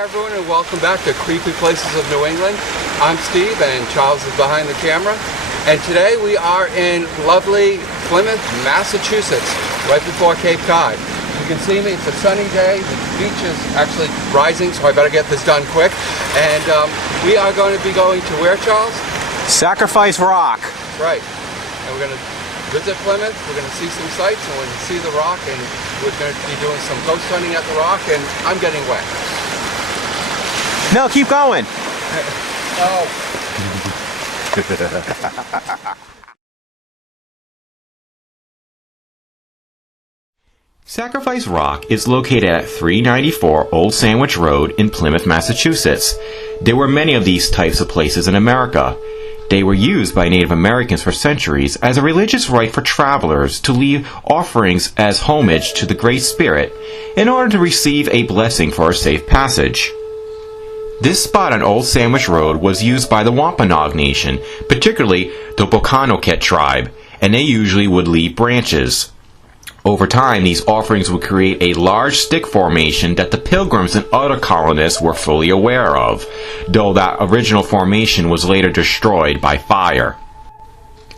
everyone, and welcome back to Creepy Places of New England. I'm Steve, and Charles is behind the camera. And today we are in lovely Plymouth, Massachusetts, right before Cape Cod. You can see me, it's a sunny day. The beach is actually rising, so I better get this done quick. And we are going to be going to where, Charles? Sacrifice Rock. Right. And we're going to visit Plymouth, we're going to see some sights, and we're going to see the rock, and we're going to be doing some ghost hunting at the rock, and I'm getting wet. No, keep going. Oh. Sacrifice Rock is located at 394 Old Sandwich Road in Plymouth, Massachusetts. There were many of these types of places in America. They were used by Native Americans for centuries as a religious rite for travelers to leave offerings as homage to the Great Spirit in order to receive a blessing for a safe passage. This spot on Old Sandwich Road was used by the Wampanoag Nation, particularly the Wampanoag tribe, and they usually would leave branches. Over time, these offerings would create a large stick formation that the Pilgrims and other colonists were fully aware of, though that original formation was later destroyed by fire.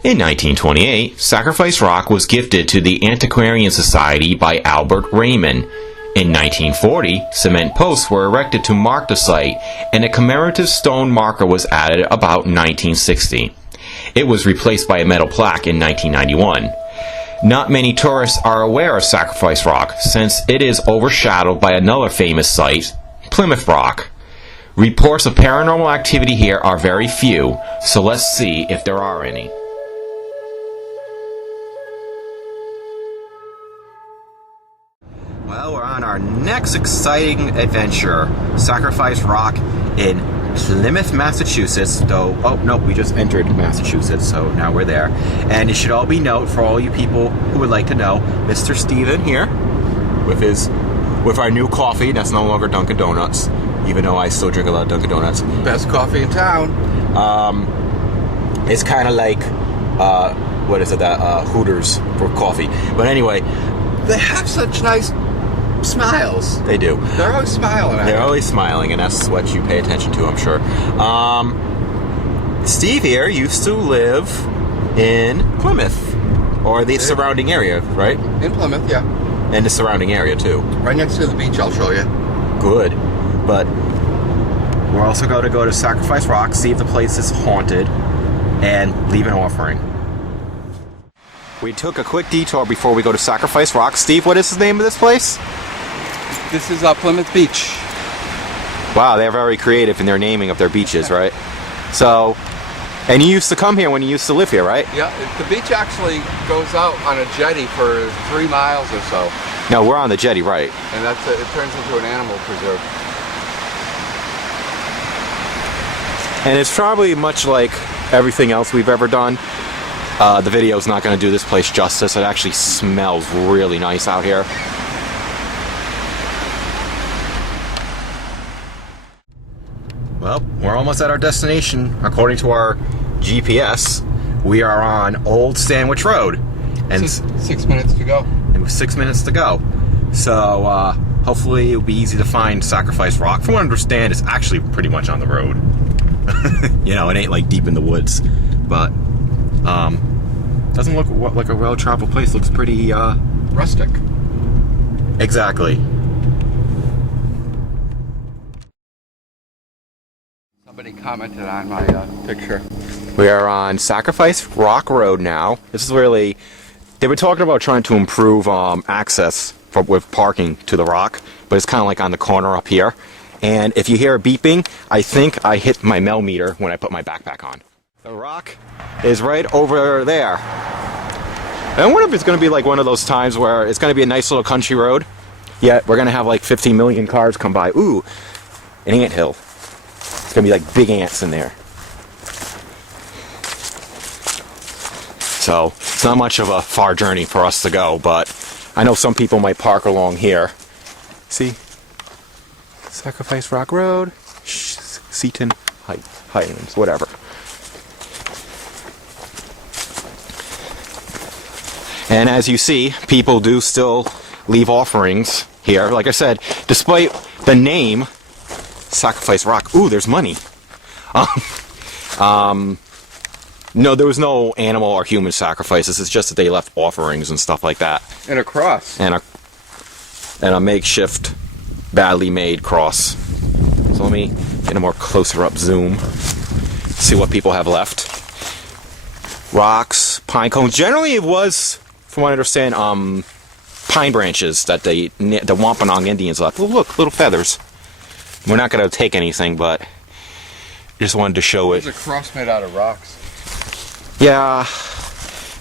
In 1928, Sacrifice Rock was gifted to the Antiquarian Society by Albert Raymond. In 1940, cement posts were erected to mark the site, and a commemorative stone marker was added about 1960. It was replaced by a metal plaque in 1991. Not many tourists are aware of Sacrifice Rock, since it is overshadowed by another famous site, Plymouth Rock. Reports of paranormal activity here are very few, so let's see if there are any. Well, we're on our next exciting adventure, Sacrifice Rock in Plymouth, Massachusetts, though, oh no, we just entered Massachusetts, so now we're there. And it should all be note for all you people who would like to know, Mr. Steven here, with our new coffee, that's no longer Dunkin' Donuts, even though I still drink a lot of Dunkin' Donuts. Best coffee in town. It's kind of like, Hooters for coffee. But anyway. They have such nice smiles. They do. They're always smiling at you. They're always smiling, and that's what you pay attention to, I'm sure. Steve here used to live in Plymouth, or the surrounding area, right? In Plymouth, yeah. And the surrounding area, too. Right next to the beach, I'll show you. Good. But we're also going to go to Sacrifice Rock, see if the place is haunted, and leave an offering. We took a quick detour before we go to Sacrifice Rock. Steve, what is the name of this place? This is Plymouth Beach. Wow, they're very creative in their naming of their beaches, right? So, and you used to come here when you used to live here, right? Yeah, the beach actually goes out on a jetty for 3 miles or so. No, we're on the jetty, right? And that's it turns into an animal preserve. And it's probably much like everything else we've ever done. The video's not going to do this place justice. It actually smells really nice out here. Well, we're almost at our destination. According to our GPS, we are on Old Sandwich Road. And 6 minutes to go. And 6 minutes to go. So, hopefully it'll be easy to find Sacrifice Rock. From what I understand, it's actually pretty much on the road. You know, it ain't like deep in the woods. But, doesn't look like a well-traveled place. Looks pretty, rustic. Exactly. Somebody commented on my picture. We are on Sacrifice Rock Road now. This is really, they were talking about trying to improve access with parking to the rock, but it's kind of like on the corner up here. And if you hear a beeping, I think I hit my mel meter when I put my backpack on. The rock is right over there. And I wonder if it's going to be like one of those times where it's going to be a nice little country road, yet we're going to have like 15 million cars come by. Ooh, an anthill. It's going to be like big ants in there. So it's not much of a far journey for us to go, but I know some people might park along here. See? Sacrifice Rock Road, Seaton Highlands, whatever. And as you see, people do still leave offerings here. Like I said, despite the name Sacrifice rock. Ooh, there's money. No, there was no animal or human sacrifices. It's just that they left offerings and stuff like that. And a cross. And a makeshift, badly made cross. So let me get a more closer up zoom. See what people have left. Rocks, pine cones. Generally, it was, from what I understand, pine branches that the Wampanoag Indians left. Oh, look, little feathers. We're not going to take anything, but I just wanted to show it. There's a cross made out of rocks. Yeah,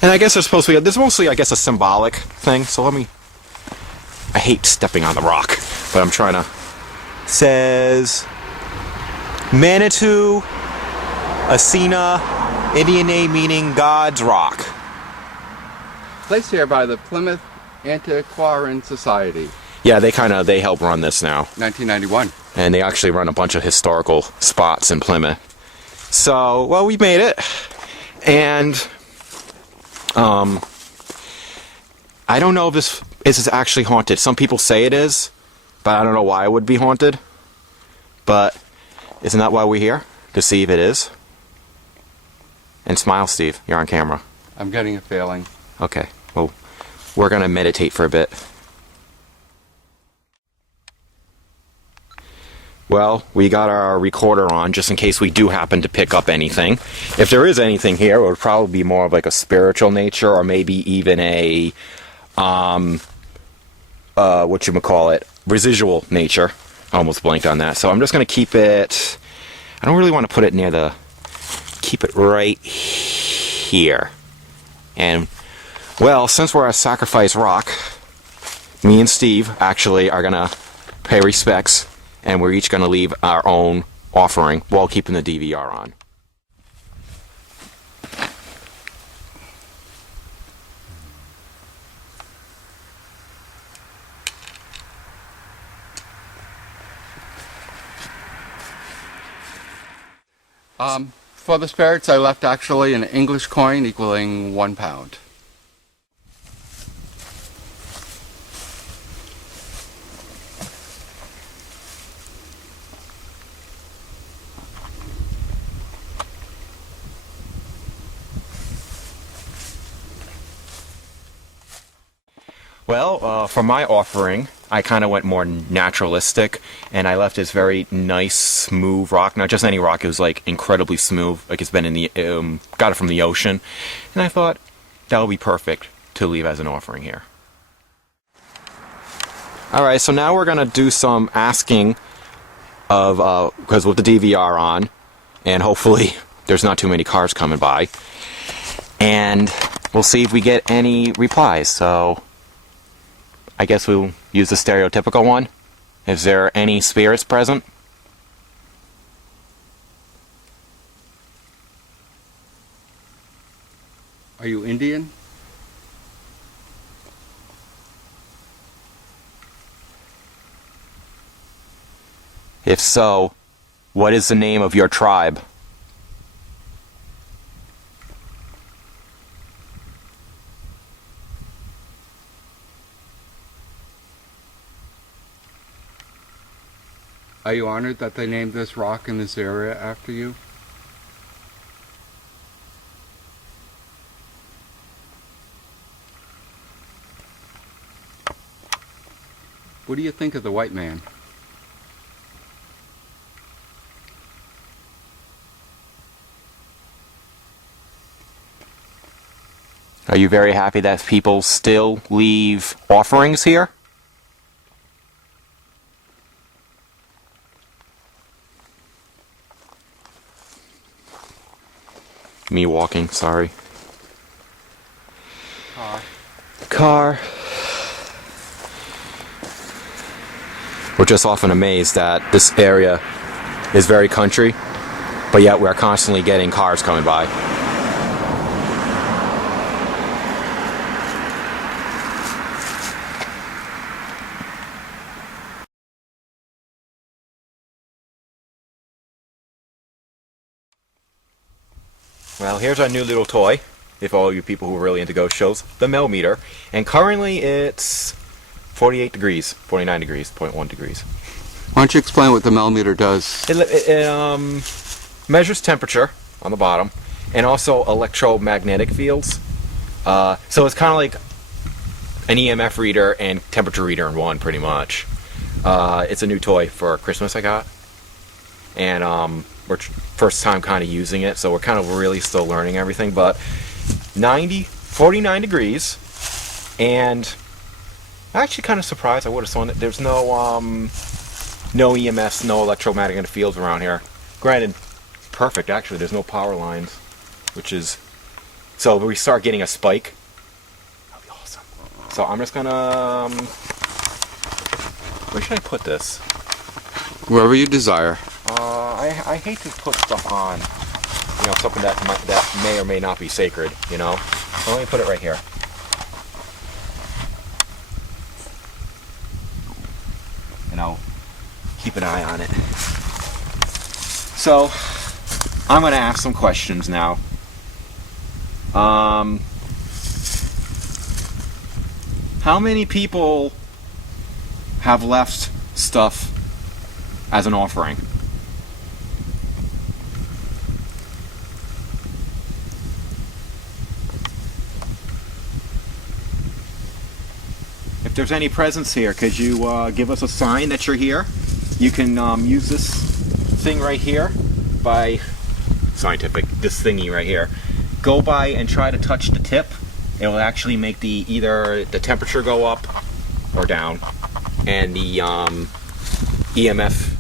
and I guess there's supposed to be, there's mostly, I guess, a symbolic thing, so let me, I hate stepping on the rock, but I'm trying to, says, Manitou, Asina, Indian name meaning God's Rock. Placed here by the Plymouth Antiquarian Society. Yeah, they help run this now. 1991. And they actually run a bunch of historical spots in Plymouth. So, well, we made it. And I don't know if this is actually haunted. Some people say it is, but I don't know why it would be haunted. But isn't that why we're here? To see if it is? And smile, Steve. You're on camera. I'm getting a feeling. Okay. Well, we're going to meditate for a bit. Well, we got our recorder on just in case we do happen to pick up anything. If there is anything here, it would probably be more of like a spiritual nature or maybe even a, residual nature. I almost blanked on that. So I'm just going to keep it, I don't really want to put it near keep it right here. And, well, since we're at Sacrifice Rock, me and Steve actually are going to pay respects. And we're each going to leave our own offering while keeping the DVR on. For the spirits, I left actually an English coin equaling £1. Well, for my offering, I kind of went more naturalistic, and I left this very nice, smooth rock. Not just any rock; it was like incredibly smooth, like it's been in the got it from the ocean. And I thought that would be perfect to leave as an offering here. All right, so now we're gonna do some asking of because with the DVR on, and hopefully there's not too many cars coming by, and we'll see if we get any replies. So I guess we'll use the stereotypical one. Is there any spirits present? Are you Indian? If so, what is the name of your tribe? Are you honored that they named this rock in this area after you? What do you think of the white man? Are you very happy that people still leave offerings here? Me walking, sorry. Car. We're just often amazed that this area is very country, but yet we're constantly getting cars coming by. Well, here's our new little toy, if all you people who are really into ghost shows, the Mel meter. And currently it's 48 degrees, 49 degrees, 0.1 degrees. Why don't you explain what the millimeter does? It measures temperature on the bottom, and also electromagnetic fields. So it's kind of like an EMF reader and temperature reader in one, pretty much. It's a new toy for Christmas I got, and we're first time kind of using it, so we're kind of really still learning everything. But 49 degrees, and I'm actually kind of surprised. I would have thought that there's no EMFs, no electromagnetic fields around here. Granted, perfect actually. There's no power lines, which is so when we start getting a spike, that'll be awesome. So I'm just gonna where should I put this? Wherever you desire. I hate to put stuff on, something that may or may not be sacred, So let me put it right here. And I'll keep an eye on it. So, I'm going to ask some questions now. How many people have left stuff as an offering? If there's any presents here, could you give us a sign that you're here? You can use this thing right here by scientific, this thingy right here. Go by and try to touch the tip. It will actually make either the temperature go up or down, and the EMF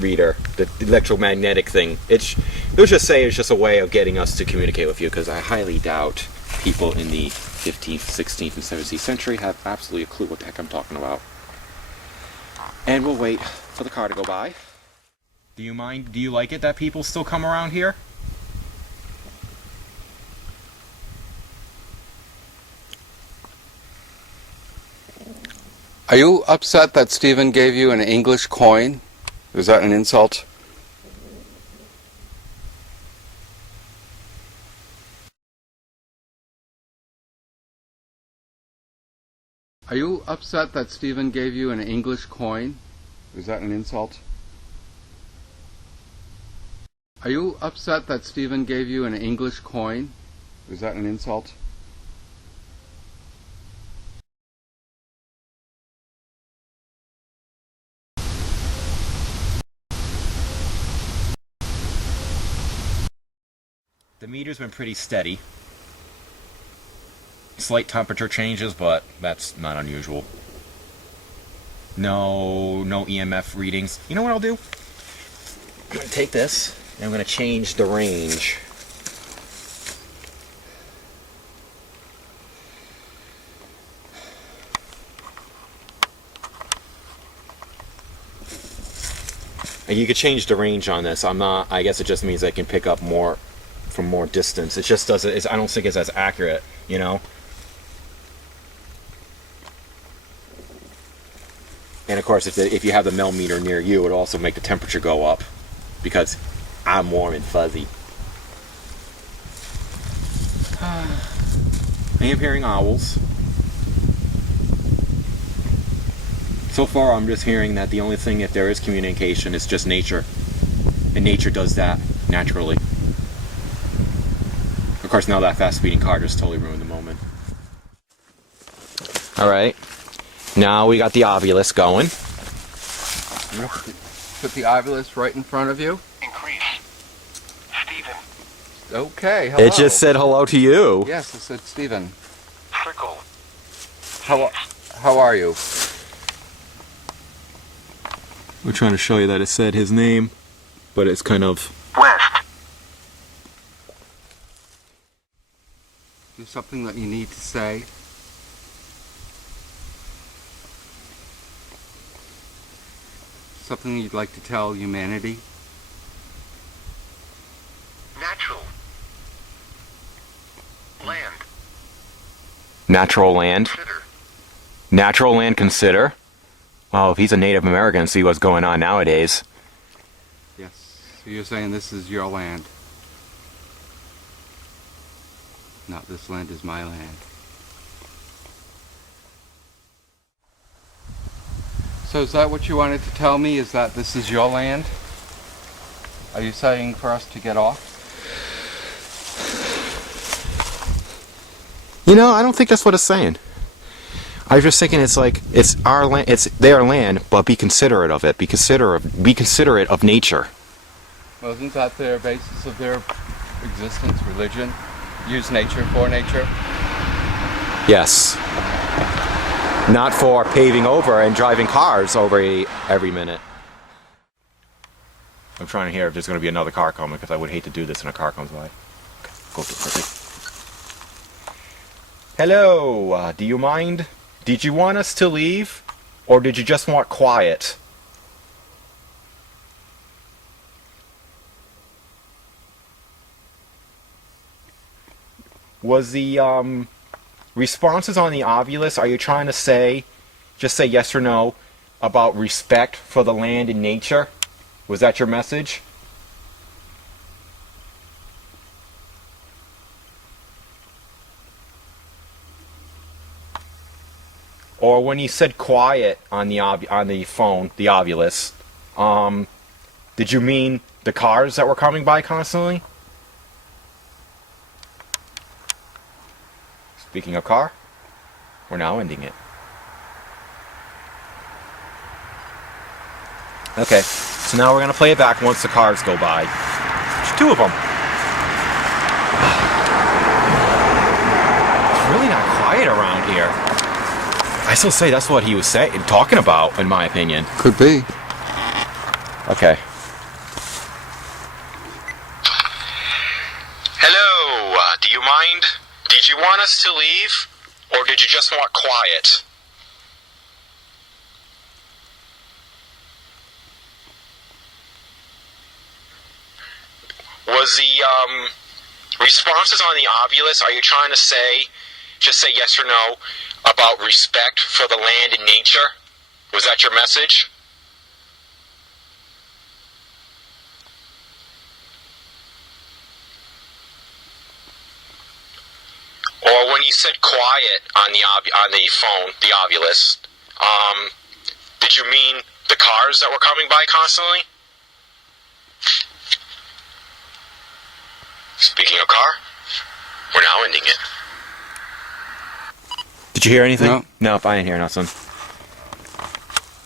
reader, the electromagnetic thing. Let's just say it's just a way of getting us to communicate with you, because I highly doubt people in the 15th, 16th, and 17th century have absolutely a clue what the heck I'm talking about. And we'll wait for the car to go by. Do you like it that people still come around here? Are you upset that Stephen gave you an English coin? Is that an insult? Are you upset that Stephen gave you an English coin? Is that an insult? Are you upset that Stephen gave you an English coin? Is that an insult? The meter's been pretty steady. Slight temperature changes, but that's not unusual. No EMF readings. You know what I'll do? I'm going to take this and I'm going to change the range. And you could change the range on this. I guess it just means I can pick up more from more distance. It just doesn't, I don't think it's as accurate, And of course, if you have the millimeter near you, it'll also make the temperature go up, because I'm warm and fuzzy. I am hearing owls. So far, I'm just hearing that the only thing, if there is communication, is just nature. And nature does that naturally. Of course, now that fast-speeding car just totally ruined the moment. Alright. Now we got the ovulus going. Put the ovulus right in front of you. Increase. Stephen. Okay, hello. It just said hello to you. Yes, it said Stephen. Trickle. How are you? We're trying to show you that it said his name, but it's kind of... West. There's something that you need to say. Something you'd like to tell humanity. Natural. Land. Natural land. Consider. Natural land consider. Well, if he's a Native American, see what's going on nowadays. Yes. So you're saying this is your land. Not this land is my land. So is that what you wanted to tell me, is that this is your land? Are you saying for us to get off? You know, I don't think that's what it's saying. I was just thinking it's like, it's our land, it's their land, but be considerate of it. Be considerate of nature. Well, isn't that their basis of their existence, religion? Use nature for nature? Yes. Not for paving over and driving cars over every minute. I'm trying to hear if there's going to be another car coming, because I would hate to do this when a car comes by. Okay, go quickly. Hello, do you mind? Did you want us to leave, or did you just want quiet? Was the responses on the obulus, are you trying to say, just say yes or no, about respect for the land and nature? Was that your message? Or when you said quiet on the phone, the obulus, did you mean the cars that were coming by constantly? Speaking of car, we're now ending it. Okay, so now we're going to play it back once the cars go by. There's two of them. It's really not quiet around here. I still say that's what he was talking about, in my opinion. Could be. Okay. Hello, do you mind? Did you want us to leave, or did you just want quiet? Was the responses on the obulus, are you trying to say, just say yes or no, about respect for the land and nature? Was that your message? Or when you said quiet on the phone, the obulus, did you mean the cars that were coming by constantly? Speaking of car, we're now ending it. Did you hear anything? No. Nope, I didn't hear nothing.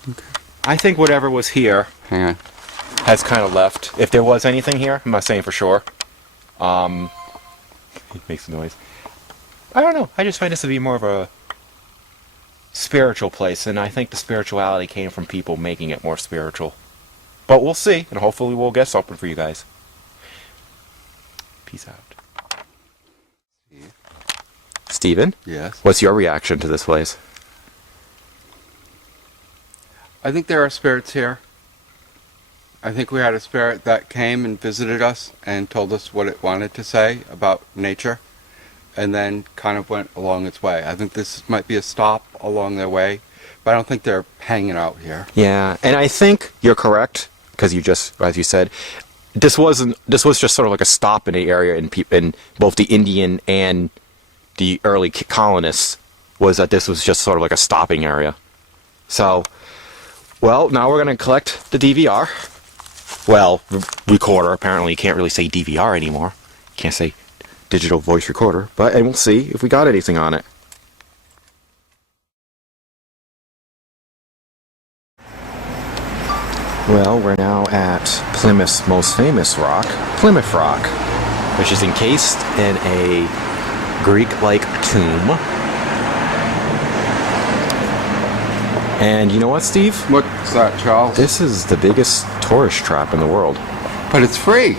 Okay. I think whatever was here Hang on. has kind of left. If there was anything here, I'm not saying for sure. It makes a noise. I don't know. I just find this to be more of a spiritual place, and I think the spirituality came from people making it more spiritual. But we'll see, and hopefully we'll get something for you guys. Peace out. Steven? Yes. What's your reaction to this place? I think there are spirits here. I think we had a spirit that came and visited us and told us what it wanted to say about nature, and then kind of went along its way. I think this might be a stop along their way, but I don't think they're hanging out here. Yeah, and I think you're correct, because you just, as you said, this was just sort of like a stop in the area in both the Indian and the early colonists, was that this was just sort of like a stopping area. So, well, now we're going to collect the DVR. Well, recorder. Apparently you can't really say DVR anymore. You can't say digital voice recorder. And we'll see if we got anything on it. Well, we're now at Plymouth's most famous rock, Plymouth Rock, which is encased in a Greek-like tomb. And you know what, Steve? What's that, Charles? This is the biggest tourist trap in the world. But it's free.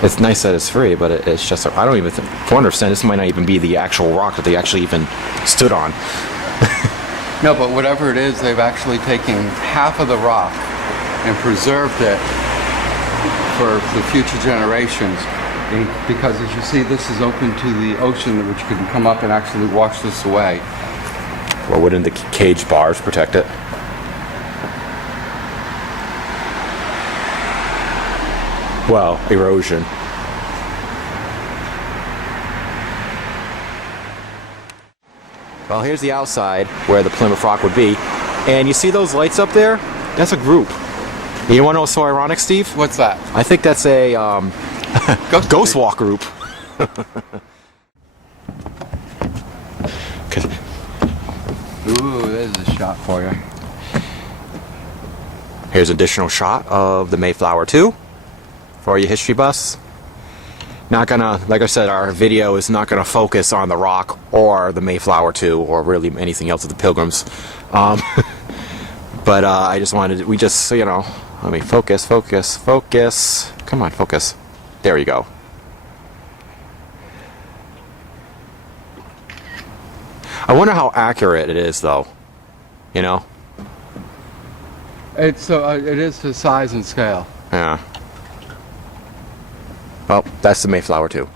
It's nice that it's free, but it's just, I don't even think, to understand, this might not even be the actual rock that they actually even stood on. No, but whatever it is, they've actually taken half of the rock and preserved it for the future generations. Because as you see, this is open to the ocean, which can come up and actually wash this away. Well, wouldn't the cage bars protect it? Well, erosion. Well, here's the outside where the Plymouth Rock would be. And you see those lights up there? That's a group. You want to know what's so ironic, Steve? What's that? I think that's a ghost walk group. Ooh, there's a shot for you. Here's an additional shot of the Mayflower II for your history buffs. Not gonna, like I said, our video is not gonna focus on the Rock or the Mayflower II or really anything else of the Pilgrims. But I just wanted, we just, you know, let me focus. Come on, focus. There you go. I wonder how accurate it is, though. You know? It's it is to size and scale. Yeah. Well, that's the Mayflower II.